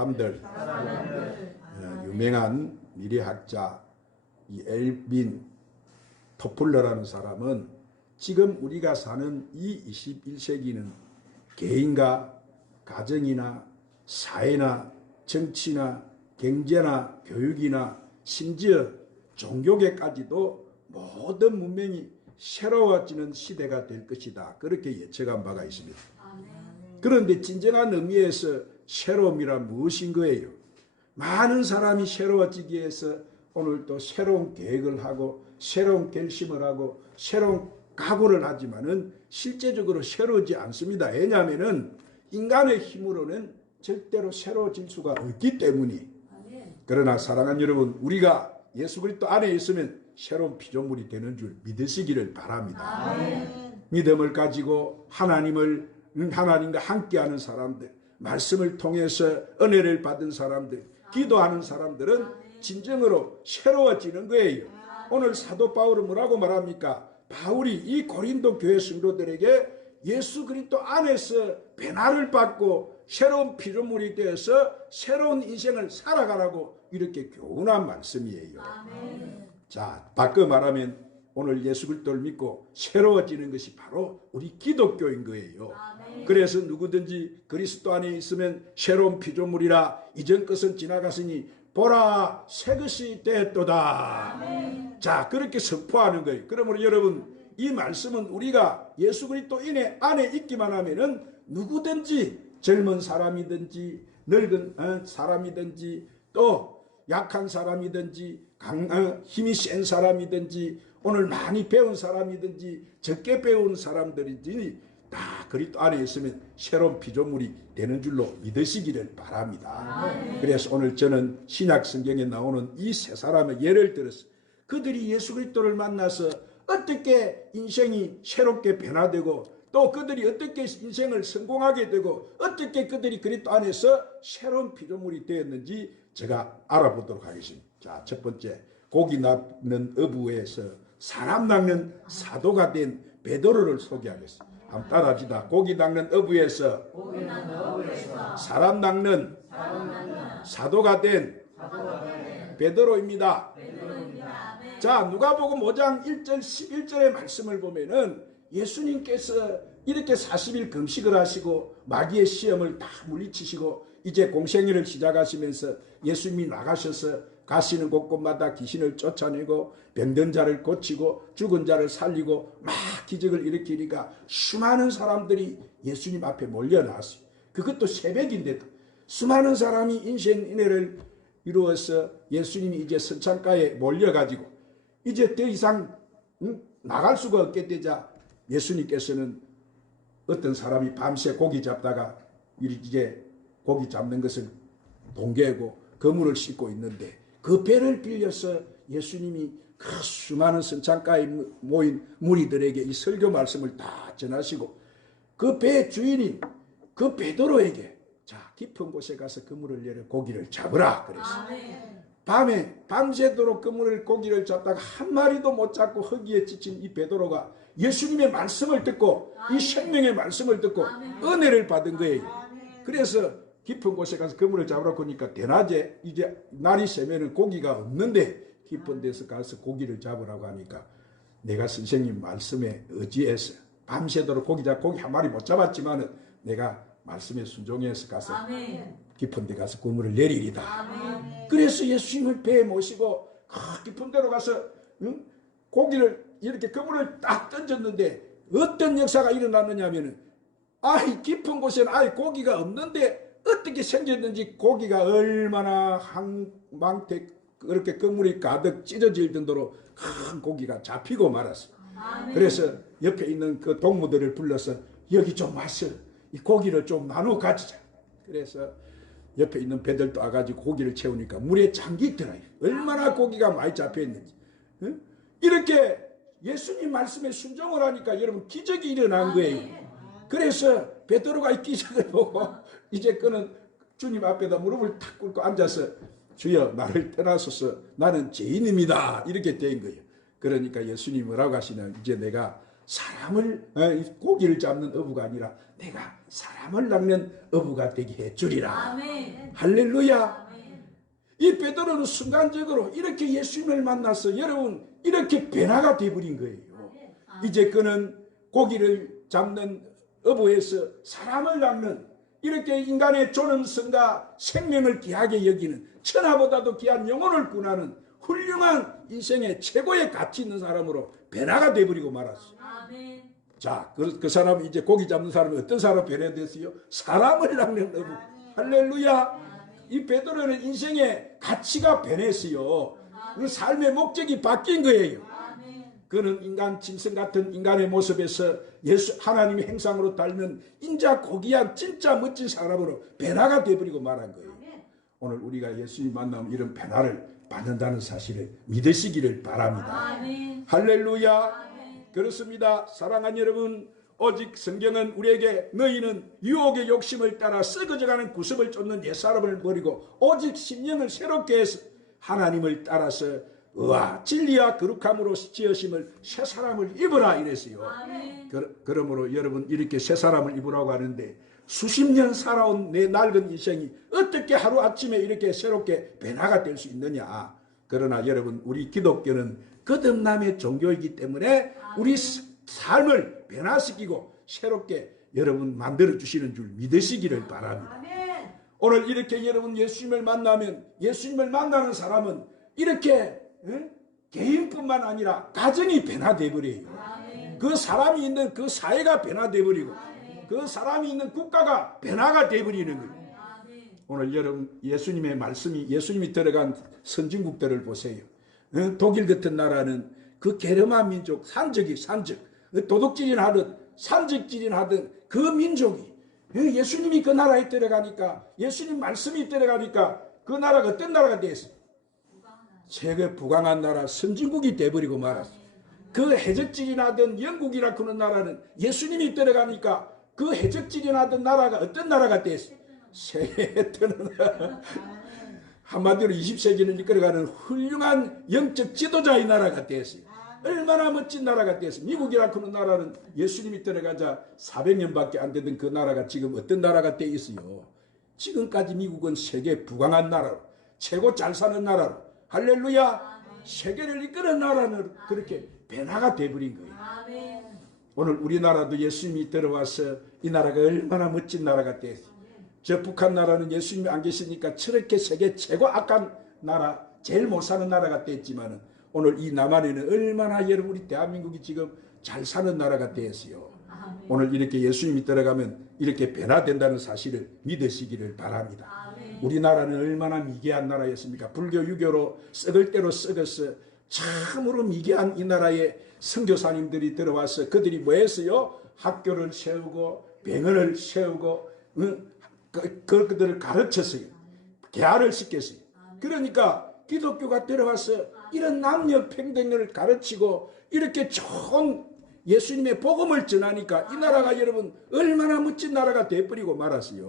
사람들 어, 유명한 미래학자 이 엘빈 토플러라는 사람은 지금 우리가 사는 이 21세기는 개인과 가정이나 사회나 정치나 경제나 교육이나 심지어 종교계까지도 모든 문명이 새로워지는 시대가 될 것이다. 그렇게 예측한 바가 있습니다. 그런데 진정한 의미에서 새로움이란 무엇인 거예요? 많은 사람이 새로워지기 위해서 오늘 또 새로운 계획을 하고 새로운 결심을 하고 새로운 각오를 하지만은 실제적으로 새로워지 않습니다. 왜냐하면은 인간의 힘으로는 절대로 새로워질 수가 없기 때문이. 그러나 사랑하는 여러분, 우리가 예수 그리스도 안에 있으면 새로운 피조물이 되는 줄 믿으시기를 바랍니다. 믿음을 가지고 하나님을 음, 하나님과 함께하는 사람들, 말씀을 통해서 은혜를 받은 사람들, 기도하는 사람들은 진정으로 새로워지는 거예요. 오늘 사도 바울은 뭐라고 말합니까? 바울이 이 고린도 교회 성도들에게 예수 그리스도 안에서 변화를 받고 새로운 피조물이 되어서 새로운 인생을 살아가라고 이렇게 교훈한 말씀이에요. 자, 바꿔 말하면 오늘 예수 그리스도를 믿고 새로워지는 것이 바로 우리 기독교인 거예요. 그래서 누구든지 그리스도 안에 있으면 새로운 피조물이라 이전 것은 지나갔으니 보라 새 것이 되었도다. 자, 그렇게 선포하는 거예요. 그러므로 여러분 이 말씀은 우리가 예수 그리스도인의 안에 있기만 하면은 누구든지 젊은 사람이든지 늙은 어, 사람이든지 또 약한 사람이든지 강, 어, 힘이 센 사람이든지 오늘 많이 배운 사람이든지 적게 배운 사람들이든지 다 그리스도 안에 있으면 새로운 피조물이 되는 줄로 믿으시기를 바랍니다. 그래서 오늘 저는 신약 성경에 나오는 이 세 사람의 예를 들어서 그들이 예수 그리스도를 만나서 어떻게 인생이 새롭게 변화되고 또 그들이 어떻게 인생을 성공하게 되고 어떻게 그들이 그리스도 안에서 새로운 피조물이 되었는지 제가 알아보도록 하겠습니다. 자, 첫 번째 고기 낚는 어부에서 사람 낚는 사도가 된 베드로를 소개하겠습니다. 한번 따라합시다. 고기 낚는 어부에서 사람 낚는 사도가 된 베드로입니다. 자, 누가복음 5장 1절 11절의 말씀을 보면은 예수님께서 이렇게 40일 금식을 하시고 마귀의 시험을 다 물리치시고 이제 공생애를 시작하시면서 예수님이 나가셔서 가시는 곳곳마다 귀신을 쫓아내고 병든 자를 고치고 죽은 자를 살리고 막 기적을 일으키니까 수많은 사람들이 예수님 앞에 몰려 나왔어요. 그것도 새벽인데도 수많은 사람이 인생인해를 이루어서 예수님이 이제 선창가에 몰려가지고 이제 더 이상 응? 나갈 수가 없게 되자 예수님께서는 어떤 사람이 밤새 고기 잡다가 이제 고기 잡는 것을 동계고 그물을 싣고 있는데 그 배를 빌려서 예수님이 그 수많은 선창가에 모인 무리들에게 이 설교 말씀을 다 전하시고 그 배 주인인 그 베드로에게 자 깊은 곳에 가서 그물을 내려 고기를 잡으라 그랬어요. 밤에 밤새도록 그물을 고기를 잡다가 한 마리도 못 잡고 허기에 지친 이 베드로가 예수님의 말씀을 듣고 이 생명의 말씀을 듣고 은혜를 받은 거예요. 그래서 깊은 곳에 가서 그물을 잡으러 가니까 대낮에 이제 날이 새면은 고기가 없는데 깊은 데서 가서 고기를 잡으라고 하니까 내가 선생님 말씀에 의지해서 밤새도록 고기 잡 고기 한 마리 못 잡았지만은 내가 말씀에 순종해서 가서 깊은 데 가서 그물을 내리리다. 그래서 예수님을 배에 모시고 그 깊은 데로 가서 응? 고기를 이렇게 그물을 딱 던졌는데 어떤 역사가 일어났느냐 하면은 아이 깊은 곳에는 아예 고기가 없는데 어떻게 생겼는지 고기가 얼마나 한 망태 그렇게 그물이 가득 찢어질 정도로 큰 고기가 잡히고 말았어. 그래서 옆에 있는 그 동무들을 불러서 여기 좀 와서 이 고기를 좀 나누어 가지자. 그래서 옆에 있는 배들도 와가지고 고기를 채우니까 물에 잠기 있더라요. 얼마나 고기가 많이 잡혀 있는지. 응? 이렇게 예수님 말씀에 순종을 하니까 여러분 기적이 일어난 거예요. 그래서 베드로가 이 기적을 보고 이제 그는 주님 앞에다 무릎을 탁 꿇고 앉아서 주여 나를 떠나소서 나는 죄인입니다 이렇게 된 거예요. 그러니까 예수님 뭐라고 하시냐 이제 내가 사람을 고기를 잡는 어부가 아니라 내가 사람을 낚는 어부가 되게 해주리라. 할렐루야. 이 베드로는 순간적으로 이렇게 예수님을 만나서 여러분 이렇게 변화가 되어버린 거예요. 이제 그는 고기를 잡는 어부에서 사람을 낚는 이렇게 인간의 존엄 성과 생명을 귀하게 여기는 천하보다도 귀한 영혼을 구하는 훌륭한 인생의 최고의 가치 있는 사람으로 변화가 되어버리고 말았어요. 자, 그, 그 사람이 이제 고기 잡는 사람이 어떤 사람 변화됐어요? 사람을 낚는 어부. 할렐루야. 이 베드로는 인생의 가치가 변했어요. 그 삶의 목적이 바뀐 거예요. 그는 인간 짐승 같은 인간의 모습에서 예수 하나님의 행상으로 닮은 인자 고귀한 진짜 멋진 사람으로 변화가 되어버리고 말한 거예요. 오늘 우리가 예수님 만나면 이런 변화를 받는다는 사실을 믿으시기를 바랍니다. 할렐루야. 그렇습니다. 사랑하는 여러분, 오직 성경은 우리에게 너희는 유혹의 욕심을 따라 썩어져가는 구습을 쫓는 옛사람을 버리고 오직 심령을 새롭게 해서 하나님을 따라서 의와 진리와 거룩함으로 지으심을 새 사람을 입어라 이랬어요. 그, 그러므로 여러분 이렇게 새 사람을 입으라고 하는데 수십 년 살아온 내 낡은 인생이 어떻게 하루아침에 이렇게 새롭게 변화가 될 수 있느냐. 그러나 여러분 우리 기독교는 거듭남의 종교이기 때문에 우리 삶을 변화시키고 새롭게 여러분 만들어 주시는 줄 믿으시기를 바랍니다. 오늘 이렇게 여러분 예수님을 만나면 예수님을 만나는 사람은 이렇게 응? 개인뿐만 아니라 가정이 변화돼 버려요. 그 사람이 있는 그 사회가 변화돼 버리고 그 사람이 있는 국가가 변화가 돼 버리는 거예요. 오늘 여러분 예수님의 말씀이 예수님이 들어간 선진국들을 보세요. 어, 독일 같은 나라는 그 게르만 민족 산적이 산적 어, 도둑질인 하듯 산적질인 하듯 그 민족이 어, 예수님이 그 나라에 들어가니까 예수님 말씀이 들어가니까 그 나라가 어떤 나라가 됐어? 세계 부강한 나라 선진국이 돼버리고 말았어. 그 해적질이나던 영국이라 그런 나라는 예수님이 들어가니까 그 해적질이나던 나라가 어떤 나라가 됐어? 세계 뜨는 한마디로 20세기를 이끌어가는 훌륭한 영적 지도자의 나라가 됐어요. 얼마나 멋진 나라가 됐어요. 미국이라 그런 나라는 예수님이 들어가자 400년밖에 안 되던 그 나라가 지금 어떤 나라가 돼 있어요. 지금까지 미국은 세계 부강한 나라로 최고 잘 사는 나라로 할렐루야 세계를 이끄는 나라는 그렇게 변화가 돼버린 거예요. 오늘 우리나라도 예수님이 들어와서 이 나라가 얼마나 멋진 나라가 됐어요. 저 북한 나라는 예수님이 안 계시니까 저렇게 세계 최고 악한 나라, 제일 못 사는 나라가 됐지만은 오늘 이 남한에는 얼마나 여러분 우리 대한민국이 지금 잘 사는 나라가 됐어요. 오늘 이렇게 예수님이 들어가면 이렇게 변화된다는 사실을 믿으시기를 바랍니다. 우리나라는 얼마나 미개한 나라였습니까? 불교 유교로 썩을 대로 썩었어. 참으로 미개한 이 나라에 선교사님들이 들어와서 그들이 뭐 했어요? 학교를 세우고 병원을 세우고 응? 그, 그들을 가르쳤어요. 개화를 시켰어요. 그러니까 기독교가 들어와서 이런 남녀 평등을 가르치고 이렇게 좋은 예수님의 복음을 전하니까 이 나라가 여러분 얼마나 멋진 나라가 돼버리고 말았어요.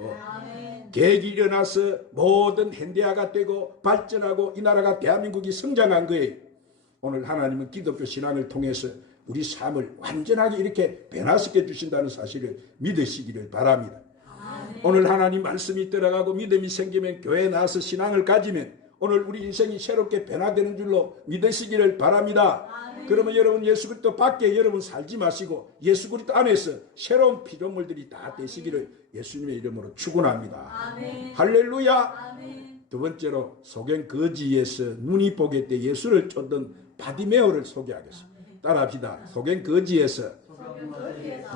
계획이 일어나서 모든 현대화가 되고 발전하고 이 나라가 대한민국이 성장한 거예요. 오늘 하나님은 기독교 신앙을 통해서 우리 삶을 완전하게 이렇게 변화시켜 주신다는 사실을 믿으시기를 바랍니다. 오늘 하나님 말씀이 들어가고 믿음이 생기면 교회에 나와서 신앙을 가지면 오늘 우리 인생이 새롭게 변화되는 줄로 믿으시기를 바랍니다. 그러면 여러분 예수 그리스도 밖에 여러분 살지 마시고 예수 그리스도 안에서 새로운 피조물들이 다 되시기를 예수님의 이름으로 축원합니다. 할렐루야. 두 번째로 소경 거지에서 눈이 보게 때 예수를 쫓던 바디메오를 소개하겠습니다. 따라합시다. 소경 거지에서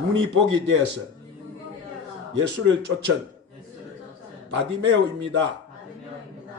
눈이 보게 되어서 예수를 쫓은 바디메오입니다.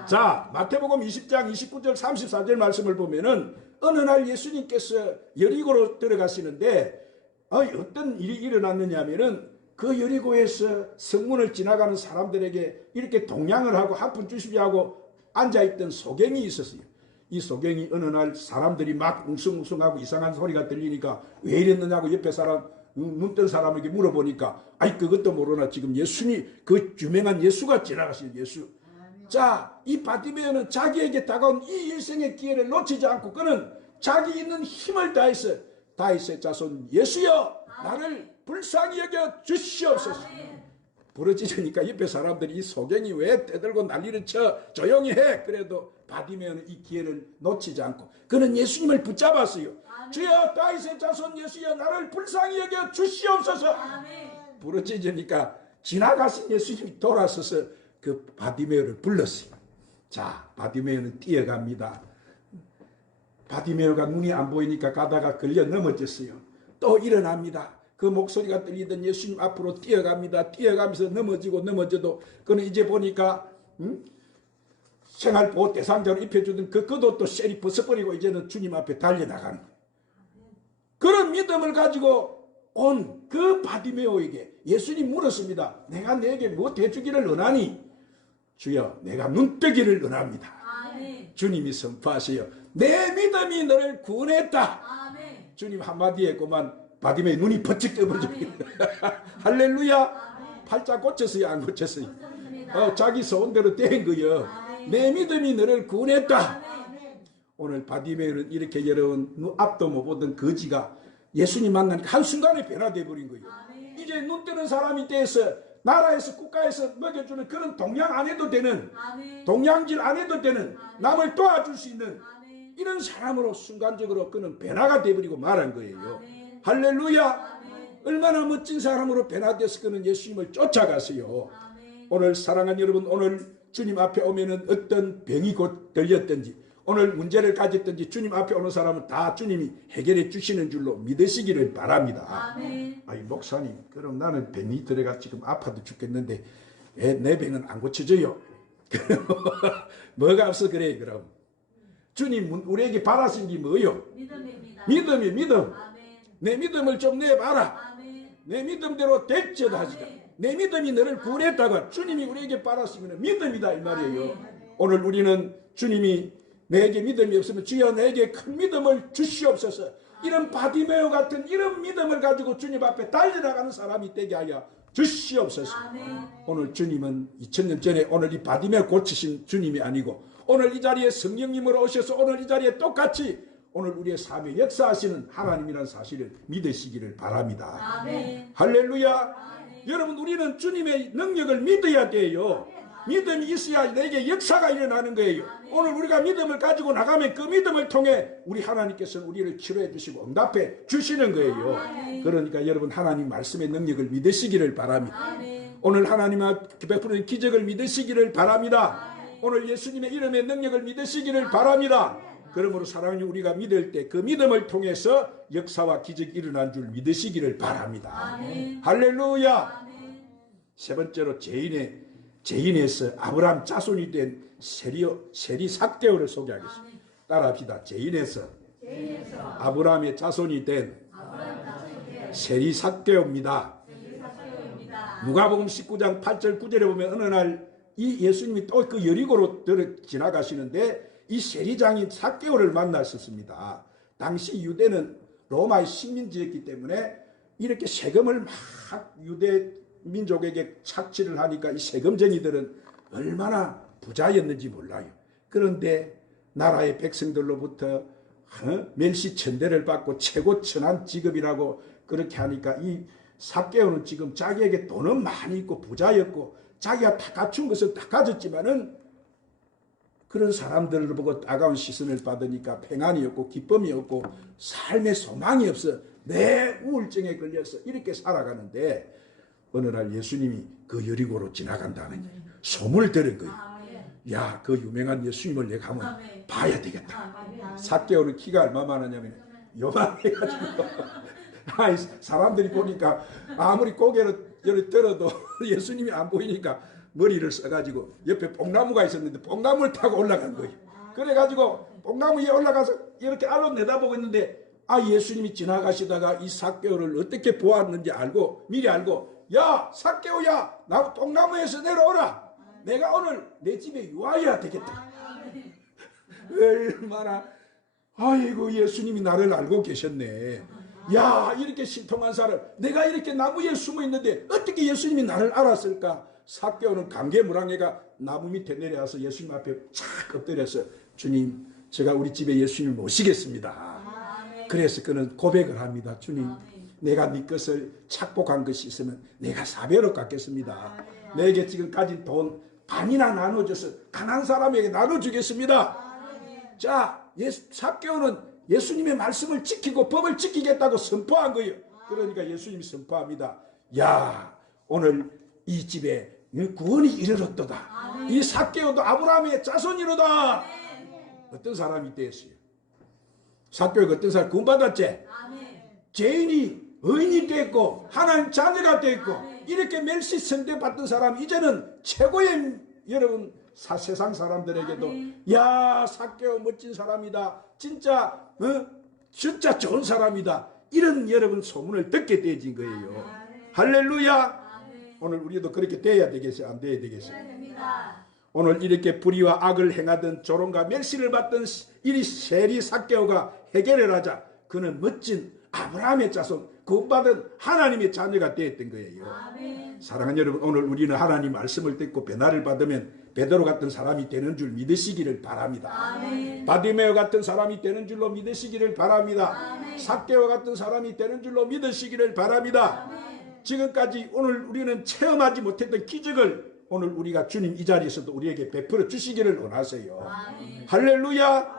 자, 마태복음 20장 29절 34절 말씀을 보면은 어느 날 예수님께서 여리고로 들어가시는데 어, 어떤 일이 일어났느냐 하면은 그 여리고에서 성문을 지나가는 사람들에게 이렇게 동양을 하고 한푼 주십시오 하고 앉아있던 소경이 있었어요. 이 소경이 어느 날 사람들이 막 웅성웅성하고 이상한 소리가 들리니까 왜 이랬느냐고 옆에 사람 눈뜬 사람에게 물어보니까 아이 그것도 모르나 지금 예수님 그 유명한 예수가 지나가신 예수 자, 이 바디메어는 자기에게 다가온 이 일생의 기회를 놓치지 않고 그는 자기 있는 힘을 다해서 다윗의 자손 예수여 나를 불쌍히 여겨 주시옵소서. 부러지니까 옆에 사람들이 이 소경이 왜 떠들고 난리를 쳐 조용히 해 그래도 바디메어는 이 기회를 놓치지 않고 그는 예수님을 붙잡았어요. 주여 다윗의 자손 예수여 나를 불쌍히 여겨 주시옵소서. 부러지니까 지나가신 예수님이 돌아서서 그 바디메어를 불렀어요. 자, 바디메어는 뛰어갑니다. 바디메어가 눈이 안 보이니까 가다가 걸려 넘어졌어요. 또 일어납니다. 그 목소리가 들리던 예수님 앞으로 뛰어갑니다. 뛰어가면서 넘어지고 넘어져도 그는 이제 보니까 음? 생활보호 대상자로 입혀주던 그또 셀이 벗어버리고 이제는 주님 앞에 달려나가는 거예요. 그런 믿음을 가지고 온 그 바디메오에게 예수님 물었습니다. 내가 내게 무엇 해주기를 원하니? 주여 내가 눈뜨기를 원합니다. 주님이 선포하세요. 내 믿음이 너를 구원했다. 주님 한마디 했고만 바디메 눈이 번쩍 떠버려. 할렐루야. 팔자 고쳤어요? 안 고쳤어요? 어, 자기 소원대로 된 거요. 내 믿음이 너를 구원했다. 오늘 바디메는 이렇게 여러분 앞도 못 보던 거지가 예수님 만나니까 한순간에 변화돼 버린 거예요. 이제 눈 뜨는 사람이 돼서 나라에서 국가에서 먹여주는 그런 동양 안 해도 되는 동양질 안 해도 되는 남을 도와줄 수 있는 이런 사람으로 순간적으로 그는 변화가 돼버리고 말한 거예요. 할렐루야. 얼마나 멋진 사람으로 변화돼서 그는 예수님을 쫓아갔어요. 오늘 사랑하는 여러분 오늘 주님 앞에 오면 은 어떤 병이 곧 들렸든지 오늘 문제를 가졌든지 주님 앞에 오는 사람은 다 주님이 해결해 주시는 줄로 믿으시기를 바랍니다. 아멘. 아이 목사님 그럼 나는 병이 들어가 지금 아파도 죽겠는데 왜내 병은 안 고쳐져요? 뭐가 없어 그래 그럼 주님 우리에게 바라신 게 뭐요? 믿음입니다. 믿음이 믿음 아멘. 내 믿음을 좀 내봐라 아멘. 내 믿음대로 하시다 내 믿음이 너를 구원했다가 주님이 우리에게 바라시면 믿음이다 이 말이에요 오늘 우리는 주님이 내게 믿음이 없으면 주여 내게 큰 믿음을 주시옵소서 이런 바디메오 같은 이런 믿음을 가지고 주님 앞에 달려나가는 사람이 되게 하여 주시옵소서 아멘. 오늘 주님은 2000년 전에 오늘 이 바디메오 고치신 주님이 아니고 오늘 이 자리에 성령님으로 오셔서 오늘 이 자리에 똑같이 오늘 우리의 삶에 역사하시는 하나님이라는 사실을 믿으시기를 바랍니다. 아멘. 할렐루야. 여러분 우리는 주님의 능력을 믿어야 돼요. 믿음이 있어야 내게 역사가 일어나는 거예요. 오늘 우리가 믿음을 가지고 나가면 그 믿음을 통해 우리 하나님께서는 우리를 치료해 주시고 응답해 주시는 거예요. 그러니까 여러분 하나님 말씀의 능력을 믿으시기를 바랍니다. 오늘 하나님의 베푸는 기적을 믿으시기를 바랍니다. 오늘 예수님의 이름의 능력을 믿으시기를 바랍니다. 그러므로 사랑하는 우리가 믿을 때 그 믿음을 통해서 역사와 기적이 일어난 줄 믿으시기를 바랍니다. 할렐루야. 세 번째로 죄인의 죄인에서 아브라함 자손이 된 세리오 세리 삭대오를 소개하겠습니다. 따라합시다. 죄인에서 아브라함의 자손이 된 세리 삭대오입니다. 누가복음 19장 8절 9절에 보면 어느 날 이 예수님이 또 그 여리고로 들어 지나가시는데 이 세리장인 사개오를 만났었습니다. 당시 유대는 로마의 식민지였기 때문에 이렇게 세금을 막 유대 민족에게 착취를 하니까 이 세금쟁이들은 얼마나 부자였는지 몰라요. 그런데 나라의 백성들로부터 어? 멸시천대를 받고 최고 천한 직업이라고 그렇게 하니까 이 삭개오는 지금 자기에게 돈은 많이 있고 부자였고 자기가 다 갖춘 것을 다 가졌지만은 그런 사람들을 보고 따가운 시선을 받으니까 평안이 없고 기쁨이 없고 삶의 소망이 없어 내 우울증에 걸려서 이렇게 살아가는데 어느 날 예수님이 그 여리고로 지나간다는 거예요. 소문을 들은 거예요. 아멘. 야, 그 유명한 예수님을 내가 한번 아멘. 봐야 되겠다. 아멘. 삭개오는 키가 얼마만 하냐면 요만해가지고 아이 사람들이 보니까 아무리 고개를 들어도 예수님이 안 보이니까 머리를 써가지고 옆에 뽕나무가 있었는데 뽕나무를 타고 올라간 거예요. 그래가지고 뽕나무 위에 올라가서 이렇게 알로 내다보고 있는데 아 예수님이 지나가시다가 이 삭개오를 어떻게 보았는지 알고 미리 알고 야 삭개오야 나 뽕나무에서 내려오라 내가 오늘 내 집에 유아해야 되겠다. 얼마나 아이고 예수님이 나를 알고 계셨네. 야 이렇게 신통한 사람 내가 이렇게 나무에 숨어 있는데 어떻게 예수님이 나를 알았을까? 사개오는 감개무량해가 나무 밑에 내려와서 예수님 앞에 착 엎드려서 주님 제가 우리 집에 예수님을 모시겠습니다. 아멘. 그래서 그는 고백을 합니다. 주님, 아멘. 내가 네 것을 착복한 것이 있으면 내가 사배로 갚겠습니다. 내게 지금 가진 돈 반이나 나눠줘서 가난 사람에게 나눠주겠습니다. 자, 예수, 사개오는 예수님의 말씀을 지키고 법을 지키겠다고 선포한 거예요. 그러니까 예수님이 선포합니다. 야, 오늘 이 집에 구원이 이르렀도다. 이 사개오도 아브라함의 자손이로다. 어떤 사람이 됐어요? 사개오가 어떤 사람 구원받았지? 죄인이 의인이 됐고 하나님 자녀가 됐고 이렇게 멸시 선대 받던 사람 이제는 최고의 여러분 사, 세상 사람들에게도 야 사개오 멋진 사람이다. 진짜 어? 진짜 좋은 사람이다. 이런 여러분 소문을 듣게 되어진 거예요. 할렐루야. 아멘. 오늘 우리도 그렇게 돼야 되겠어요? 안 돼야 되겠어요. 오늘 이렇게 불의와 악을 행하던 조롱과 멸시를 받던 이리 세리 삭개오가 해결을 하자. 그는 멋진 아브라함의 자손 구원받은 하나님의 자녀가 되었던 거예요. 아멘. 사랑하는 여러분 오늘 우리는 하나님 말씀을 듣고 변화를 받으면 베드로 같은 사람이 되는 줄 믿으시기를 바랍니다. 아멘. 바디메오 같은 사람이 되는 줄로 믿으시기를 바랍니다. 삭개와 같은 사람이 되는 줄로 믿으시기를 바랍니다. 지금까지 오늘 우리는 체험하지 못했던 기적을 오늘 우리가 주님 이 자리에서도 우리에게 베풀어 주시기를 원하세요. 아멘. 할렐루야.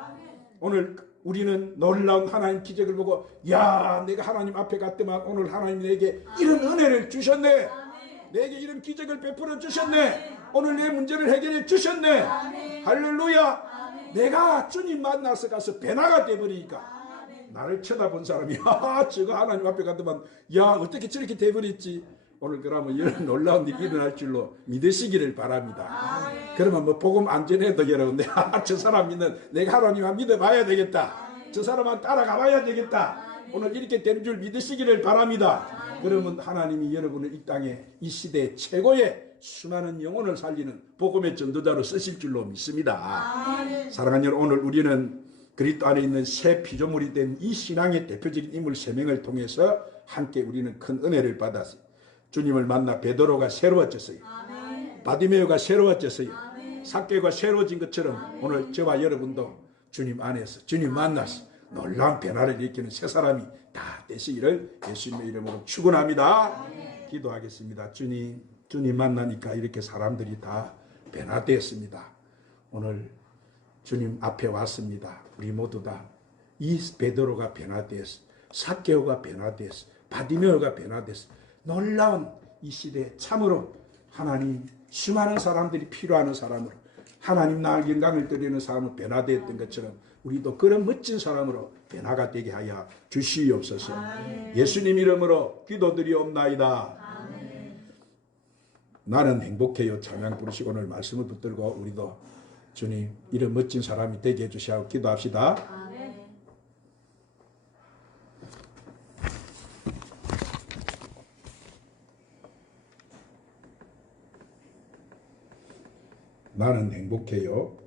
오늘 우리는 놀라운 하나님 기적을 보고 야 내가 하나님 앞에 갔더만 오늘 하나님 내게 이런 은혜를 주셨네. 내게 이런 기적을 베풀어 주셨네. 오늘 내 문제를 해결해 주셨네. 할렐루야. 내가 주님 만나서 가서 배나가 돼버리니까 나를 쳐다본 사람이 아 저거 하나님 앞에 갔더만 야 어떻게 저렇게 돼버렸지 오늘 그러면 이런 놀라운 일이 일어날 줄로 믿으시기를 바랍니다. 그러면 뭐 복음 안 전해도 여러분들 아, 저 사람 믿는 내가 하나님만 믿어봐야 되겠다. 저 사람만 따라가 봐야 되겠다. 오늘 이렇게 되는 줄 믿으시기를 바랍니다. 그러면 하나님이 여러분을 이 땅에 이 시대 최고의 수많은 영혼을 살리는 복음의 전도자로 쓰실 줄로 믿습니다. 사랑하는 여러분 오늘 우리는 그리스도 안에 있는 새 피조물이 된 이 신앙의 대표적인 인물 세 명을 통해서 함께 우리는 큰 은혜를 받았어요. 주님을 만나 베드로가 새로워졌어요. 바디메오가 새로워졌어요. 사개가 새로워진 것처럼 오늘 저와 여러분도 주님 안에서 주님 만나서 놀라운 변화를 일으키는 새 사람이 다 되시기를 예수님의 이름으로 축원합니다. 기도하겠습니다. 주님, 주님 만나니까 이렇게 사람들이 다 변화되었습니다. 오늘 주님 앞에 왔습니다. 우리 모두 다 이 베드로가 변화되었어. 사케오가 변화되었어. 바디메오가 변화됐어. 놀라운 이 시대에 참으로 하나님 수많은 사람들이 필요하는 사람으로 하나님 나을 영광을 드리는 사람으로 변화되었던 것처럼 우리도 그런 멋진 사람으로 변화가 되게 하여 주시옵소서. 예수님 이름으로 기도드리옵나이다. 나는 행복해요. 찬양 부르시고 오늘 말씀을 붙들고 우리도 주님 이런 멋진 사람이 되게 해주시고 기도합시다. 나는 행복해요.